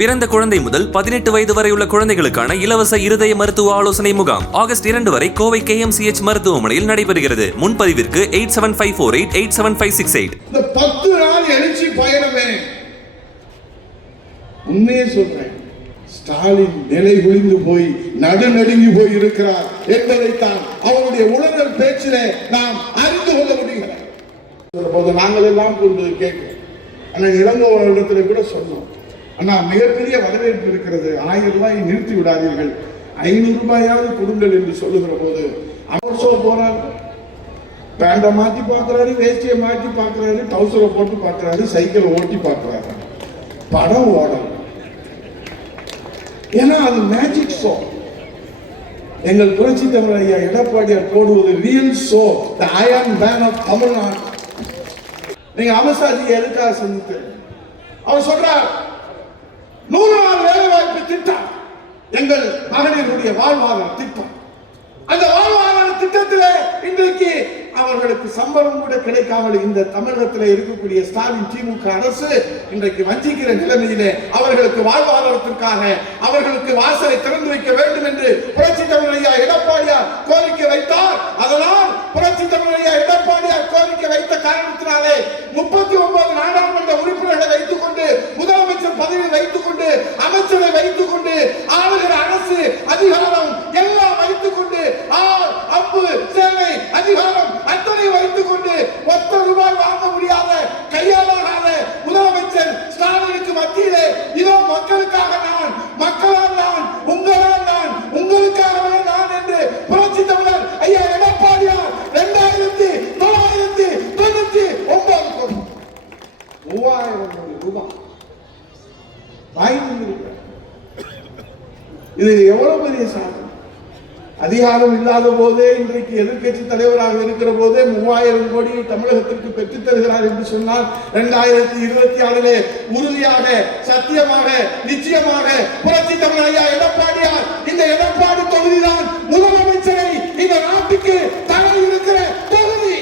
பிறந்த குழந்தை முதல் 18 வயது வரை உள்ள குழந்தைகளுக்கான இலவச இருதய மருத்துவ ஆலோசனை முகாம் ஆகஸ்ட் 2 வரை கோவை KMCH மருத்துவமனையில் நடைபெறுகிறது. முன்பதிவிற்கு 8754887568. இந்த 10 நாள் எழுச்சி பயணமே உண்மையே சொல்றேன், ஸ்டாலின் நிலை குளிந்து போய் நடுநடுங்கி போய் இருக்கிறார் என்பதைத்தான் அவருடைய உணர்வு பேச்சிலே நாம் அறிந்து கொள்ள முடிகிறது. நாங்கள் எல்லாம் கொண்டு கேட்கிறோம். ஆனால் இளங்கோவனிடத்திலே கூட சொன்னோம், அண்ணா மிகப்பெரிய வரவேற்பு இருக்கிறது, 1000 ரூபாயை நிறுத்தி விடாதீர்கள், 500 ரூபாயாவது கொடுங்கள் என்று சொல்லுகிற போது அவர் போறார், பேண்டை மாற்றி பார்க்கிறாரு, வேஷ்டியை மாற்றி பார்க்கிறாரு, டவுசரை போட்டு பார்க்கிறாரு, சைக்கிளை ஓட்டி பார்க்கிறாரு, படம் ஓடும். ஏன்னா அது மேஜிக் ஷோ. எங்கள் புரட்சி தமிழர் ஐயா எடப்பாடியார் போடுவது real show, the iron man of Tamil Nadu. நீங்க அமர்சாஜி எதுக்காக சந்தித்து அவர் சொல்றார், 100 நாள் வேலை வாய்ப்பு திட்டம் எங்கள் மகளிருடைய வாழ்வாதார திட்டம். அந்த வாழ்வாதார திட்டத்திலே இன்றைக்கு அவர்களுக்கு சம்பளம் கூட கிடைக்காமல் இந்த தமிழகத்தில் இருக்கக்கூடிய ஸ்டாலின் திமுக அரசு இன்றைக்கு வஞ்சிக்கிற நிலைமையிலே அவர்களுக்கு வாழ்வாதாரத்திற்காக அவர்களுக்கு வாசலை திறந்து வைக்க வேண்டும் என்று புரட்சி தமிழர் ஐயா எடப்பாடியார் கோரிக்கை வைத்தார். அதனால் புரட்சி தமிழர் ஐயா எடப்பாடியார் கோரிக்கை வைத்த காரணத்தினாலே 39 நாடாளுமன்ற உறுப்பினர்களை வைத்துக் கொண்டு, முதலமைச்சர் பதவி வைத்துக் கொண்டு, அமைச்சரை வைத்துக் கொண்டு, ஆளுகிற அரசு அதிகாரம் எல்லாம் வைத்துக் கொண்டு, அம்பு சேவை அதிகாரம் அத்தனை வைத்துக் கொண்டு ₹1 வாங்க முடியாத கையாளாகாத முதலமைச்சர் ஸ்டாலினுக்கு மத்தியிலே இதோ மக்களுக்காக நான், மக்களால் நான், உங்களால் நான், உங்களுக்காகவே நான் என்று புரட்சி தமிழர் ஐயா எடப்பாடியார் 2999 கோடி ₹3000 வாங்கி. இது எவ்வளவு பெரிய சாதனை. அதிகாரம் இல்லாத போதே இன்றைக்கு எதிர்கட்சி தலைவராக இருக்கிற போதே 3000 கோடி தமிழகத்திற்கு பெற்றுத் தருகிறார் என்று சொன்னால் 2026 உறுதியாக, சத்தியமாக, நிச்சயமாக புரட்சி தமிழர் ஐயா எடப்பாடியார் இந்த எடப்பாடி தொகுதிதான் முதலமைச்சரை இந்த நாட்டுக்கு தர இருக்கிற தொகுதி.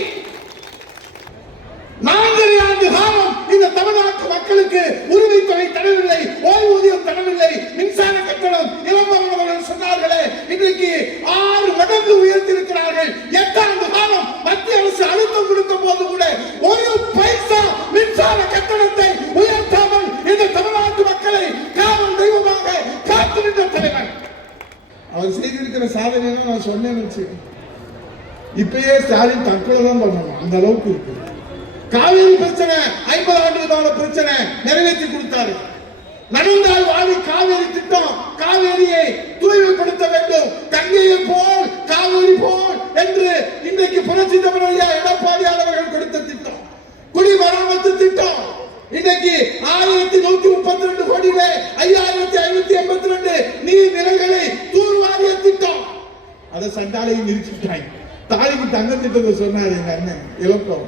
4 ஆண்டு காலம் இந்த தமிழ்நாட்டு மக்களுக்கு உரிமை தொகை தரவில்லை, ஓய்வூதியம் தரவில்லை, மின்சார கட்டணம் இளம்பவர்கள் சொன்னார்களே, இன்றைக்கு 6 மடங்கு உயர்த்திருக்கிறார்கள். 8 ஆண்டு காலம் மத்திய அரசு அழுத்தம் கொடுக்கும் போது கூட 1 பைசா மின்சார கட்டணத்தை உயர்த்தாமல் இந்த தமிழ்நாட்டு மக்களை காவல் தெய்வமாக காத்து நின்ற தலைவர் அவர் செய்திருக்கிற சாதனை நான் சொன்னேன்னு இப்பயே ஸ்டாலின் தற்கொலை தான் பண்ணணும், அந்த அளவுக்கு இருக்கு. காவிரி பிரச்சனை 50 ஆண்டுகளான பிரச்சனை நிறைவேற்றி கொடுத்தாரு. நடந்தால் வாழி காவேரி திட்டம், காவேரியை தூய்மைப்படுத்த வேண்டும், கங்கையை போல் காவேரி போல் என்று இன்றைக்கு புரட்சி தமிழர் ஐயா எடப்பாடியார் அவர்கள் கொடுத்த திட்டம். குடிமராமத்து திட்டம் இன்றைக்கு 1132 கோடியிலே 5582 நீர்நிலைகளை தூர்வாரிய திட்டம். அதை சண்டாலையும் நிறுத்திட்டாங்க. தாலிக்கு தங்க திட்டத்தை சொன்னார் எங்க அண்ணன் இளங்கோ.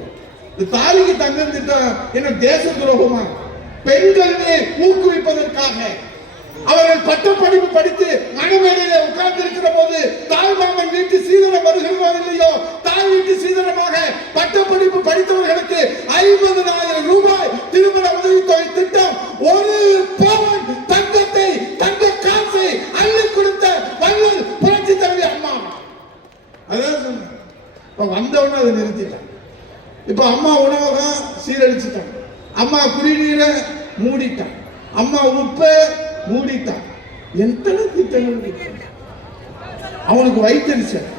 தாலிக்கு தங்கம் திட்டம் என்ன தேச துரோகமா? பெண்களை ஊக்குவிப்பதற்காக அவர்கள் பட்டப்படிப்பு படித்து மனமேடையில உட்கார்ந்து இருக்கிற போது தாய் மாமன் வீட்டு சீதனம் வருகிறதோ இல்லையோ, தாய் வீட்டு சீதனமாக பட்டப்படிப்பு படித்தவர்களுக்கு 50,000 ரூபாய் திருமண உதவித்தொகை திட்டம், 1 பவுன் தங்கத்தை, தங்க காசை அள்ளி கொடுத்த வள்ளல் புரட்சி தலைவி அம்மா. அதான் சொன்ன வந்தவன அதை நிறுத்திட்டான். இப்ப அம்மா உணவகம் சீரழிச்சுட்டான், அம்மா குடிநீரை மூடிட்டான், அம்மா உப்பை மூடிட்டான். எத்தனை திட்டங்கள் அவனுக்கு வைத்தறிச்சல்.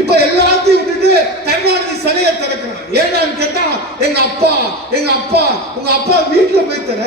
இப்ப எல்லாத்தையும் விட்டுட்டு கருணாநிதி சிலையை திறக்கிறான். ஏன்னு கேட்டா எங்க அப்பா உங்க அப்பா வீட்டுல போய் தர